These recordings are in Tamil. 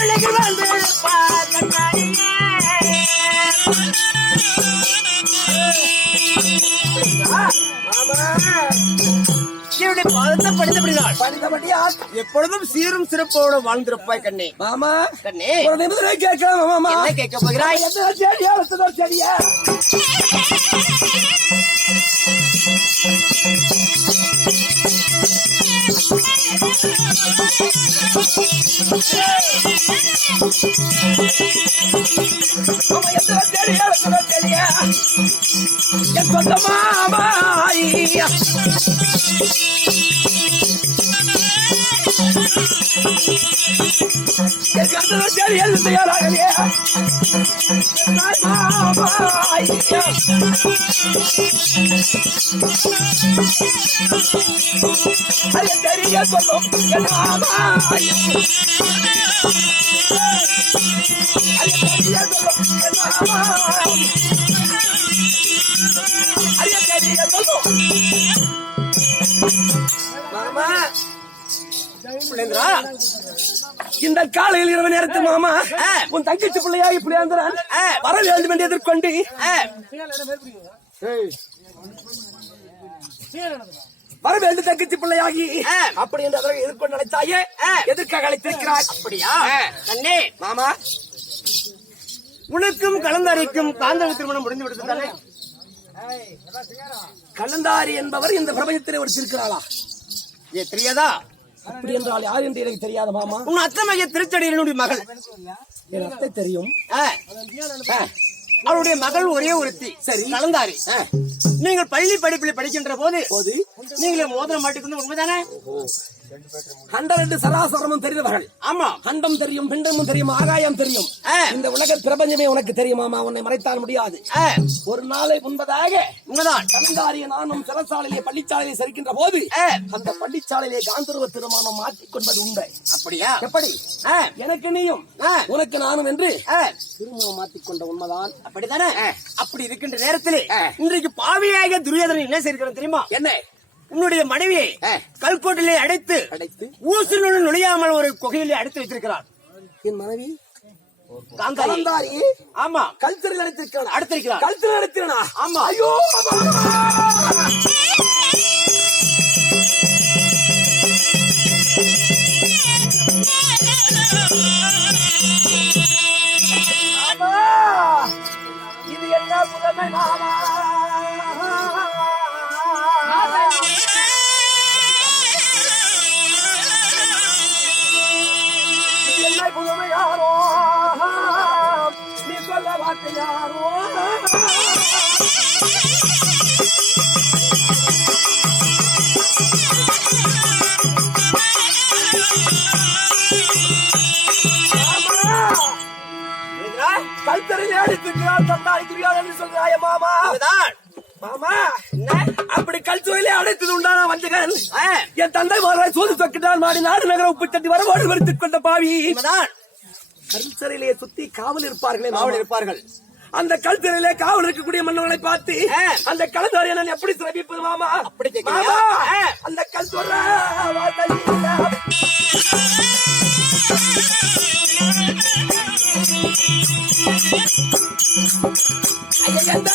அழகு வந்து என்னுடைய பாதத்தை படித்தபடியால் எப்பொழுதும் சீரும் சிறப்போடு வாழ்ந்திருப்பாய் கண்ணே. மாமா கண்ணே கேட்கலாம் மாமா. என்ன கேட்க போகிறாய்? சரியா மாமா தெரிய சொல்லும் இந்த காலையில் இரவு நேரத்தில் மாமா உன் தங்கச்சி பிள்ளையா இப்படி வர வேண்டும் என்று எதிர்கொண்டு வர வேண்டும் தங்கச்சி பிள்ளையாகி அப்படி என்று அதற்கு எதிர்கொண்டு அழைத்தாயே எதற்காக அழைத்திருக்கிறாய்? அப்படியா கண்ணே? மாமா உனக்கும் கலந்தாரிக்கும் காந்தவ திருமணம் முடிந்து விடுத்தானே? கலந்தாரி என்பவர் இந்த பிரபஞ்சத்திலே ஒரு இருக்கிறாளா? தெரியாதா? அப்படி என்றால் யார் என்று எனக்கு தெரியாத மாமா. உன் அத்தமைய திருச்சடியினுடைய மகள் என் அத்தை தெரியும். அவருடைய மகள் ஒரே ஒருத்தி. சரி, கலந்தாரி. நீங்கள் பள்ளி படிப்பில் படிக்கின்ற போது நீங்கள் மோதிரம் மாட்டிக்கொண்டு உண்மைதானே? ஹண்டர் சராசரமும் தெரிந்தவர்கள். ஆமா, ஹண்டம் தெரியும், பிண்டமும் தெரியும், ஆகாயம் தெரியும். இந்த உலக பிரபஞ்சமே உனக்கு தெரியுமாமா. உன்னை மறைத்தால் முடியாது. ஒரு நாளை முன்பதாக கலந்தாரிய நானும் சிறசாலையிலே பள்ளிச்சாலையை சரிக்கின்ற போது அந்த பள்ளிச்சாலையிலே காந்தர்வ திருமணம் மாற்றிக்கொண்டது உண்டு. அப்படியா? எப்படி? எனக்கு நீயும் உனக்கு நானும் என்று திருமணம் மாற்றிக்கொண்ட உண்மைதான். அப்படித்தானே? அப்படி இருக்கின்ற நேரத்தில் இன்றைக்கு பாவியாக துரியோதனன் என்ன செய்திருக்கிறோம் தெரியுமா? என்ன? உன்னுடைய மனைவியை கல்கோட்டிலே அடைத்து ஊசினுடன் நுழையாமல் ஒரு குகையிலே அடைத்து வைத்திருக்கிறார். என் மனைவி காந்தாரி. ஆமா, கல்ச்சரில் அடைத்திருக்கிறார். அடுத்திருக்கிறார். கல்ச்சரில் அடைத்திருக்கா? ஆமா. ஐயோ இது என்ன புதுமை மாமா? புதுமை யாரோ? நீ சொல்ல வார்த்தை யாரோ? கல்தரையில் அடித்திருக்கிறார் தந்தாய் துரியோதனன் சொல்றாய மாமா. மாமா அப்படி கல்துறையிலே அடைத்தது உண்டான வஞ்சகன் என் தந்தை மாறாய் சோது சொக்கிட்டால் மாடி நாடு நகர உப்பு தட்டி வரவோடு வெறுத்துக் கொண்ட பாவி கல்சரையிலே சுத்தி காவல் இருப்பார்களே. காவல் இருப்பார்கள். அந்த கல்துறையிலே காவல் இருக்கக்கூடிய மன்னர்களை பார்த்து அந்த கலந்தாரியை நான் எப்படி சிறப்பிப்பது மாமா? அப்படி அந்த கல்துறை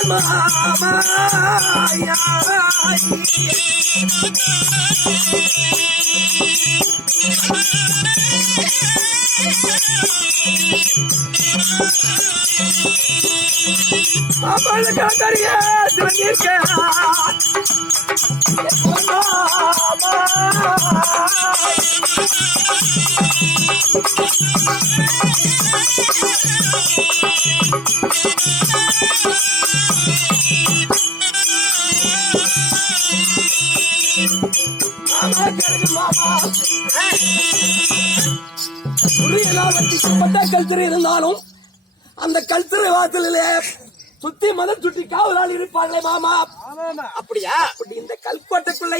மாமா கலந்தாரியா கல்துறை இருந்தாலும் அந்த கல்துறை வாசலிலே சுத்தி மதம் சுற்றி காவலால் இருப்பார்களே மாமா. அப்படியா? அப்படி இந்த கல்கோட்டைக்குள்ளே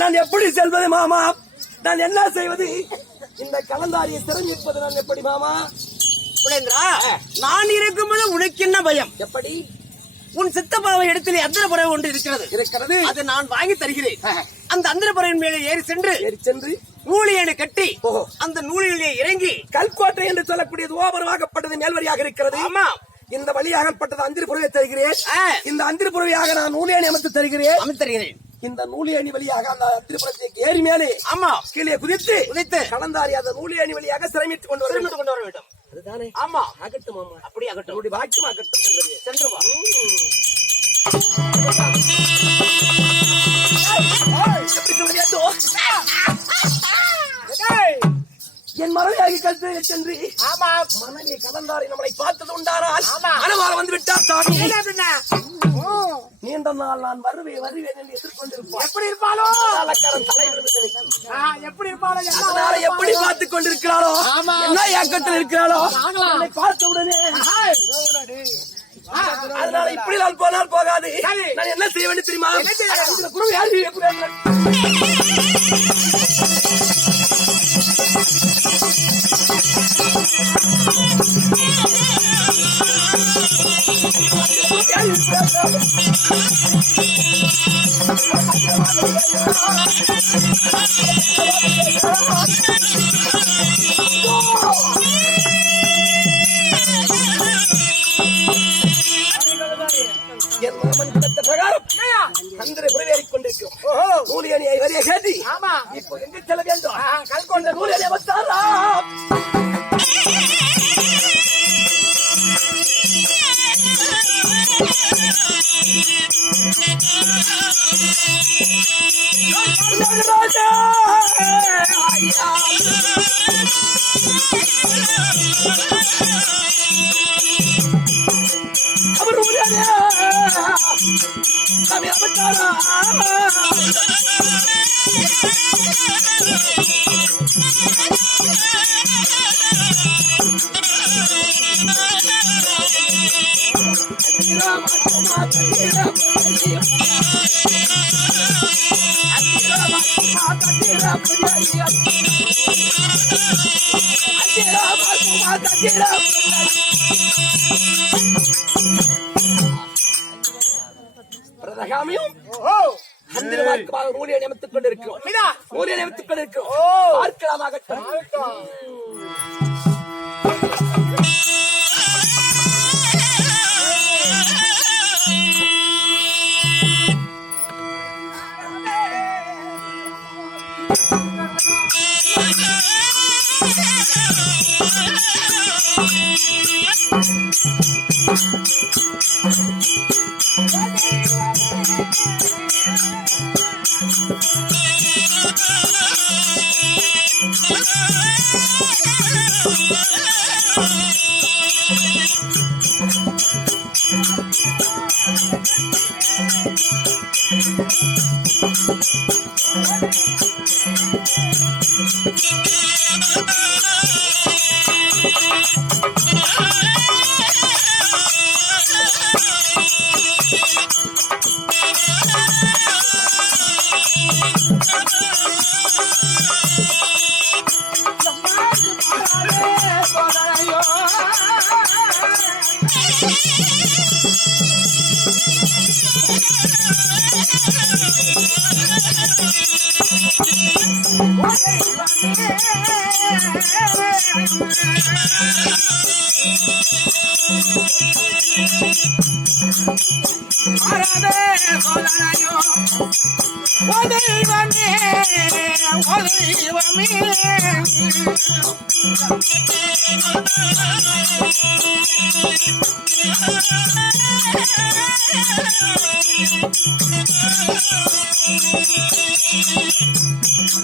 நான் எப்படி செல்வது மாமா? நான் என்ன செய்வது? இந்த கலந்தாரியை திறந்திருப்பது நான் எப்படி மாமா? நான் இருக்கும்போது உனக்கு என்ன பயம்? எப்படி? உன் சித்தப்பாவை இடத்திலே அந்தரபுரை ஒன்று இருக்கிறது. அதை நான் வாங்கி தருகிறேன். அந்த அந்தரபுரையின் மேலே ஏறி சென்று நூலியனை கட்டி ஓஹோ. அந்த நூலிலே இறங்கி கல்கோட்டை என்று சொல்லக்கூடியது ஓபரமாகப்பட்டது மேல்வழியாக இருக்கிறது. ஆமா இந்த வழியாகப்பட்டது அந்திரபுரவை தருகிறேன். ஆ. இந்த அந்திரபுரவையாக நான் நூலியணி அமைத்து தருகிறேன். அமைத்தருகிறேன். இந்த நூலியணி வழியாக அந்த அந்திரபுரத்தை ஏறி மேலே ஆமா கீழே குதித்து உதைத்து கலந்தாரி அந்த நூலியணி வழியாக சிரமித்துக் கொண்டு வர திரும்பிட்டு கொண்டு வர வேண்டும். அதுதானே ஆமா ஆகட்டும் மாமா. அப்படி ஆகட்டும். உங்களுடைய வாக்கியம் ஆகட்டும் செல்வரே. சென்று வா. எப்படி சொல்லுறியாதோ? என் மனைவியாகி கல்வி சென்று ஆமா மனைவி கலந்தாரி நம்மளை பார்த்தது உண்டானால் ஆமா. அனுமானம் வந்து விட்டார் சாமி. என்ன? நீண்ட நாள் நான் வருவேன் என்று எதிர்கொண்டிருப்போம். எப்படி இருப்பாளோ காலக்காரன் தலைவிடுவது நினைக்கும். எப்படி இருப்பாளோ அதனால எப்படி பார்த்துக் கொண்டிருக்கிறாளோ, ஆமா. என்ன ஏக்கத்தில் இருக்கிறாளோ, என்னை பார்த்த உடனே அதனால இப்படி நான் போனால் போகாது. சரி. நான் என்ன செய்ய வேண்டும் தெரியுமா? என்ன செய்ய வேண்டும்? இந்த குரு யாரு எப்படி என் மாமன் கொடுத்த பிரகாரம் சந்திர புறவேறிக் கொண்டிருக்கிறோம். நூலியணியை வரைய கேட்டி ஆமா. இப்போ எங்கு செல்ல வேண்டும்? கல்கொண்ட நூலியணி வந்தாரா? ராஜா ஐயா அவர் நூலியணி சாமி அவதாரா பிரதகாமியும் அந்திரமார்க்கமாக நூலியை நியமித்துக் கொண்டிருக்கிறோம். நூலியை நியமித்துக் கொண்டிருக்கிறோம். பார்க்கலாமாகட்டும்.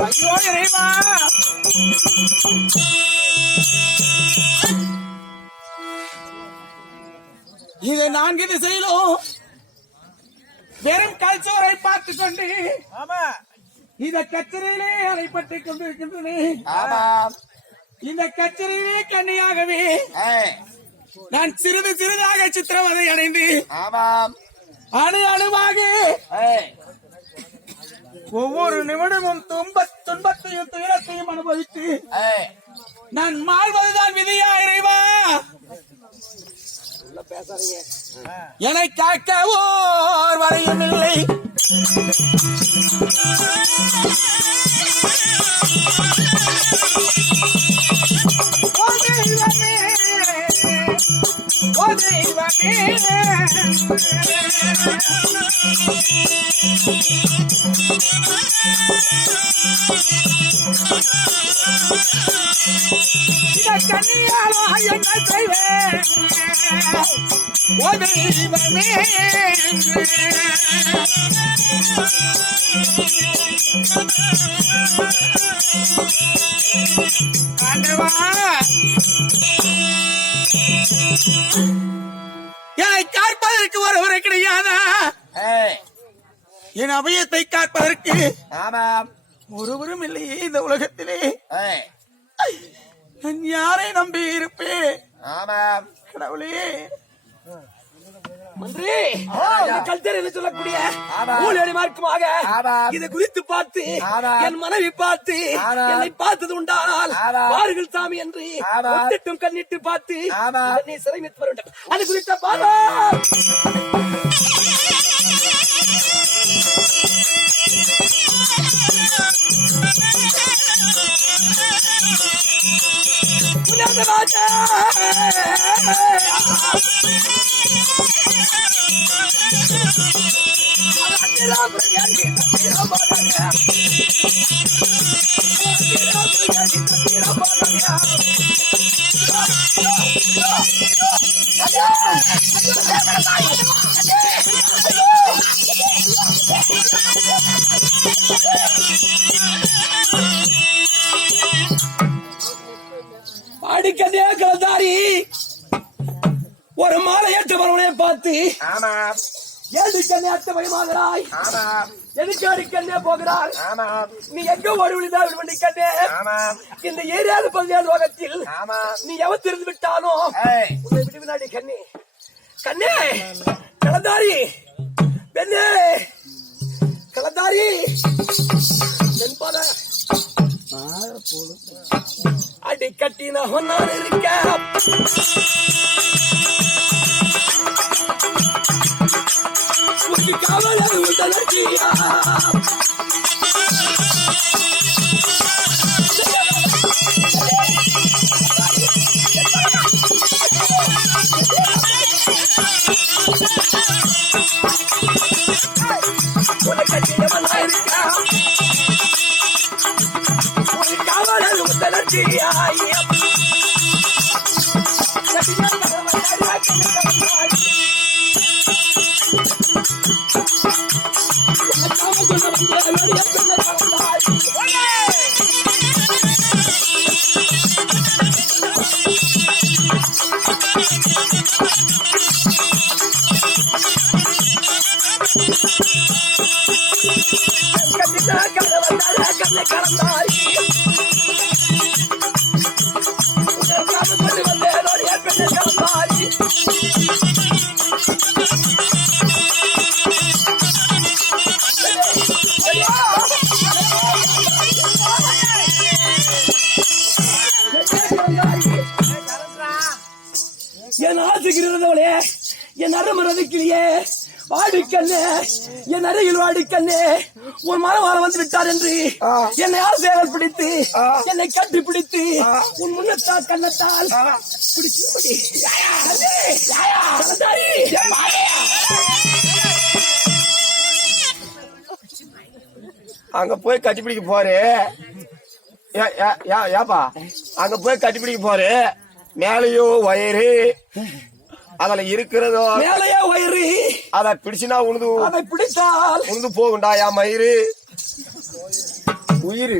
ஐயோ இறைவா, இதை 4 திசையிலும் வெறும் கல்சோரை பார்த்துக் கொண்டு இந்த கச்சரையிலே அலைப்பட்டுக் கொண்டிருக்கின்றன. இந்த கச்சரையிலே கண்ணியாகவே நான் சிறிது சிறிதாக சித்திரவதை அடைந்து அணு அணுவாக ஒவ்வொரு நிமிடமும் துன்பத்தையும் துயரத்தையும் அனுபவித்து நான் மாழ்வதுதான் விதியா இறைவா? பேசாதீங்க. என்னை காக்க ஓர் வரையும் இல்லை. கண்ணியாலோ என்ன செய்வேன் ஓ தெய்வமே ஆண்டவா என்னை காப்பதற்கு ஒருவரை கிடையாதா? என் அபயத்தை காப்பதற்கு ஒருவரும் இல்லையே இந்த உலகத்திலே. நான் யாரை நம்பி இருப்பேன்? கடவுளே கல்ச்சர் சொல்லக்கூடிய ஊழியரை மார்க்கமாக இதை குறித்து பார்த்து என் மனைவி பார்த்து என்னை பார்த்தது உண்டானால் பாருங்கள் சாமி என்று ஒத்திட்டும் கண்ணிட்டு பார்த்து என்னை சிறைமித்து வர வேண்டும். அது குறித்த பாதா பாடிக்கதே கலந்தாரி ஒரு மாலை ஏற்ற வரவனை பார்த்து ஏழு கண்ணே அத்த பயமாகிறாய், எதுக்கு அடிக்கண்ணே போகிறாள், நீ எங்க ஓடி விழுந்தால் விடுவண்டி கண்ணே, இந்த ஏரியாவது பகுதியாத லோகத்தில் நீ எவத்திருந்து விட்டானோ உன்னை விடு வினாடி கண்ணே. கண்ணே கலந்தாரி பெண்ணே கலந்தாரி என்பத அடி கட்டி நான் இருக்க காவல் உதவியா காவல் உதவியா என் ஆசைக்கிறதவளே என் அறமரதுக்கிலேயே வாடிக்கண்ணே என் அருகில் வாடிக்கண்ணே உன் மனவாரம் வந்து விட்டார் என்று என்னை ஆசையால் பிடித்து என்னை கட்டி பிடித்து உன் முன்னத்தால் கண்ணத்தால் பிடிச்சு அங்க போய் கட்டிப்பிடிக்க போரு. ஏப்பா அங்க போய் கட்டிப்பிடிக்க போரு. மேலையோ வயிறு அதுல இருக்கிறதோ மேலையோ வயிறு அத பிடிச்சுனா உனது அதை பிடித்தால் உனது போகுண்டா யா மயிறு உயிர்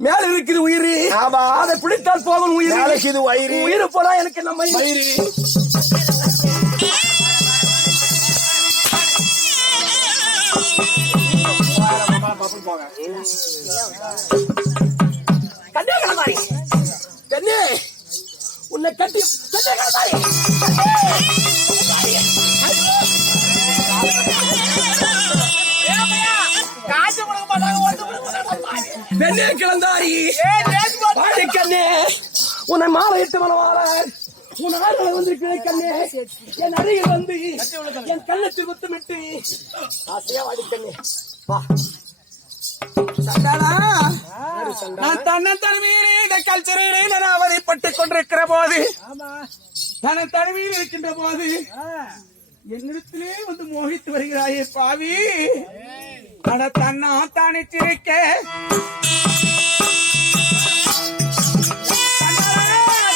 மேல இருக்குது உயிர். ஆமா அதை பிடித்தால் போகும் உயிர். மேலைக்கு இது வயிறு உயிர் போனா எனக்கு நம்ம மயிறு கண்ணே கலந்தாரி கண்ணே உன்னை கட்டி கண்ணே கலந்தாரி பெண்ணே கிளந்தாரி கண்ணே உன்னை மாலையிட்டு மனவாள உன் ஆறுகளை வந்திருக்கிற கண்ணே என் அருகில் வந்து என் கண்ணத்தில் முத்தமிட்டு ஆசையா வாடி கண்ணே வா. நான் தன்னன் தனிமையிலே இந்த கல்ச்சரிலே நான் அவதிப்பட்டுக் கொண்டிருக்கிற போது தனன் தனிமையில் இருக்கின்ற போது என்னிடத்திலே வந்து மோகித்து வருகிறாயே பாவி. அட தன்னா தானிச்சிருக்க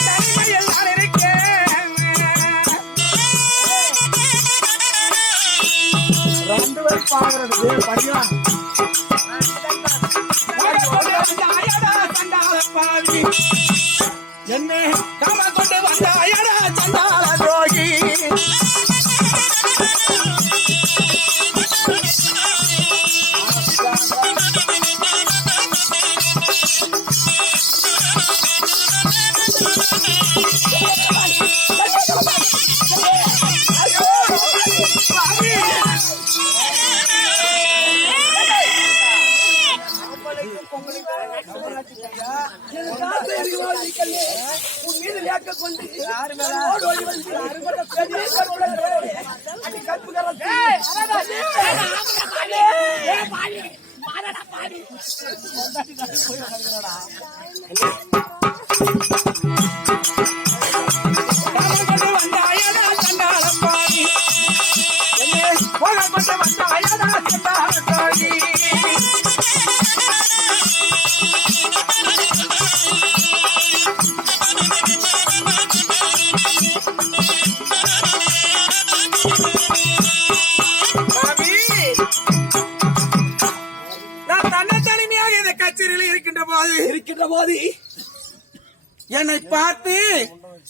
தனிமையில் நான் இருக்கேன். 2 பேர் பாக்குறது படியா பாவி. என்ன காம கொண்டு வந்த அயடா சண்டால துரோகி. உன் மீது வேக்க கொண்டு ஓடி ஓடி வந்து கற்புகரம் இருக்கின்ற போது என்னை பார்த்து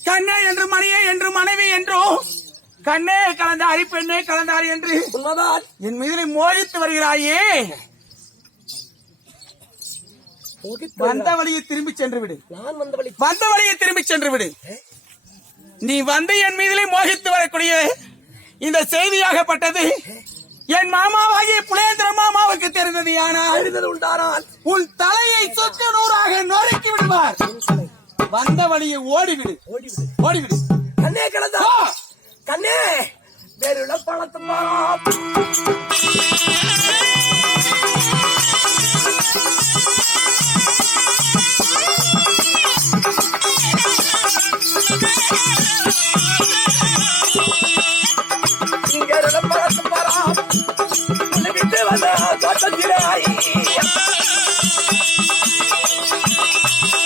கண்ணே என்று மணியே என்று மனைவி என்றும் கண்ணே கலந்தாரி பெண்ணே கலந்தாரி என்று என் மீது மோகித்து வருகிறாயே. வந்த வழியை திரும்பி சென்று விடு. வந்த வழியை திரும்பி சென்று விடு. நீ வந்து என் மீதிலே மோகித்து வரக்கூடிய இந்த செய்தியாகப்பட்டது என் மாமாவாகிய புலேந்திர மாமாவுக்கு தெரிந்தது. ஆனால் உன் தலையை சொத்து நூறாக நொறுக்கி விடுவார். வந்த வழியை ஓடிவிடு, ஓடிவிடு. கண்ணே கிடந்தா கண்ணே வேறு பழத்தம்மா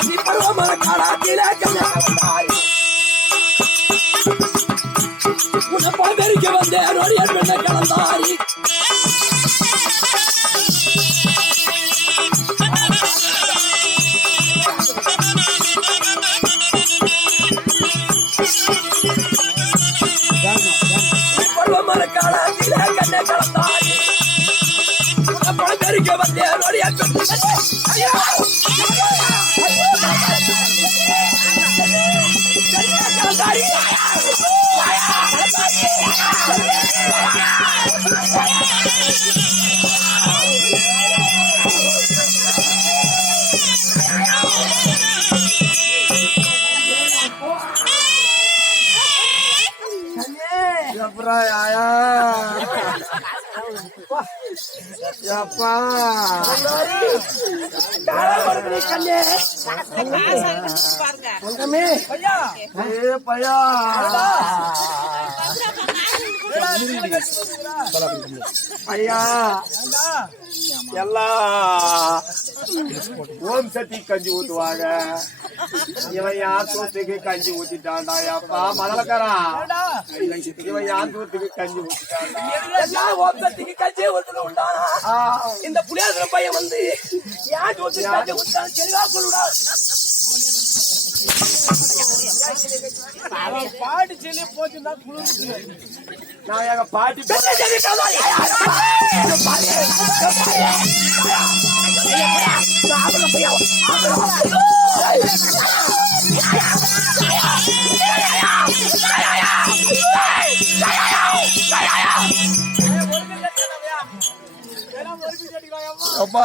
நீ பருவமான காலாத்திலே உன்னை பாதரிக்க வந்தேன் என் பெண்ணை கலந்தாரி. பருவமான காலாத்திலே கண்ணை கலந்தாரி. உன்னை பாதரிக்க வந்தேன் என் பெண்ணை கலந்தாரி. ஐயா எல்லாம் ஓம் சக்தி கஞ்சி ஊத்துவாங்க. இவன் யார் தூத்துக்கு கஞ்சி ஊத்திட்டான்டா. அப்பா மதலக்காரா இவன் யார் தூத்துக்கு கஞ்சி ஊத்திட்டான்டா. ஓம் சக்திக்கு கஞ்சி ஊத்துன உண்டானா இந்த புளியாதுர பையன் வந்து யார் தூத்துக்கு கஞ்சி ஊத்திட்டான்னு தெளிவா சொல்லுடா. பாட்டு சொல்லி போச்சுன்னா நான் எங்க பாட்டி அப்பா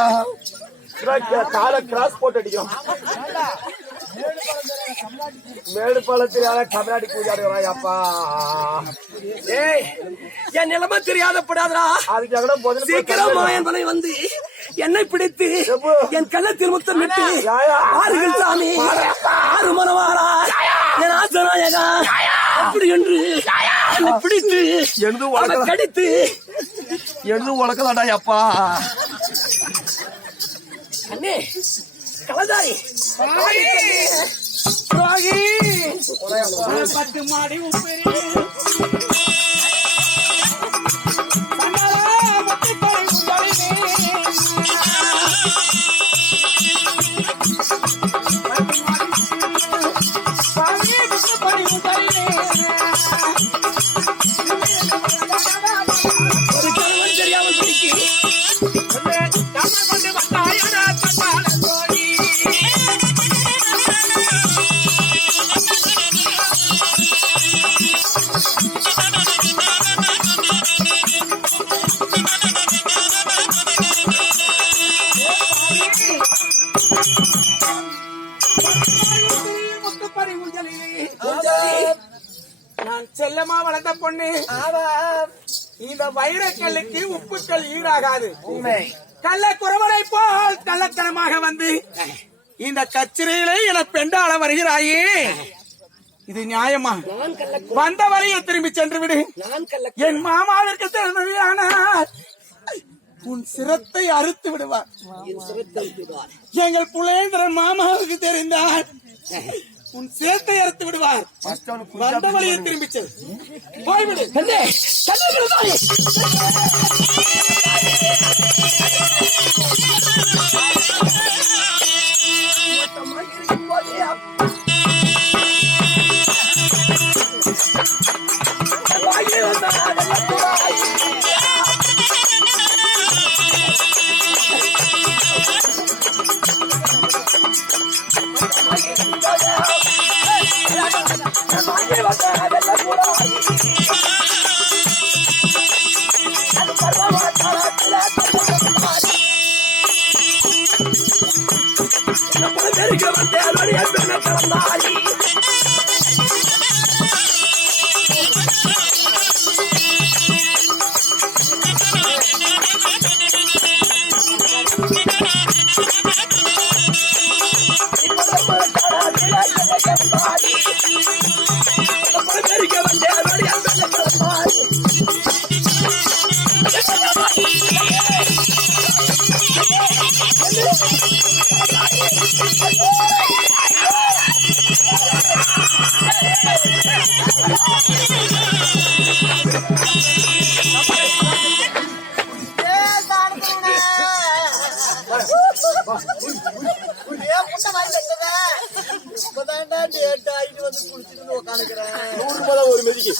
கால கிராஸ் போட்டு அடிக்கும். மேடு பழத்தினால கர்நாடி கூஜாடுறாய். அப்பா என் நிலைமை தெரியாதப்படாதா. அதுக்கு சீக்கிரம் என்பதை வந்து என்னை பிடித்து என் கள்ளத்தில் முத்தம் விட்டு ஆறுகள் சாமி ஆறு மனவாரா என் ஆசநாயகா அப்படி என்று பிடித்து எழுந்து அவனை உலகம் கடித்து எழுந்து உலகதாடா அப்பா. அண்ணே கலந்தாரி துரோகி. 10 மாடி உப்பெரிய ஒரு கணவன் தெரியாமல் பிடிக்கு நான் செல்லமா வளர்ந்த பொண்ணு. இந்த வைரக்கல்லுக்கு உப்புக்கள் ஈடாகாது. கள்ள குறவனை போல் கள்ளத்தனமாக வந்து இந்த கச்சிரையிலே என பெண்டாள வருகிறாயே, இது நியாயமா? வந்த வரையை திரும்பி சென்று விடு. என் மாமாவிற்கு திறமையானால் உன் சிரத்தை அறுத்து விடுவார். எங்கள் புலேந்திரன் மாமாவுக்கு தெரிந்தால் உன் சேத்தை அறுத்து விடுவார். வந்த வழியை திரும்பி செல். போய்விடு. ஒரு மெதிக்கு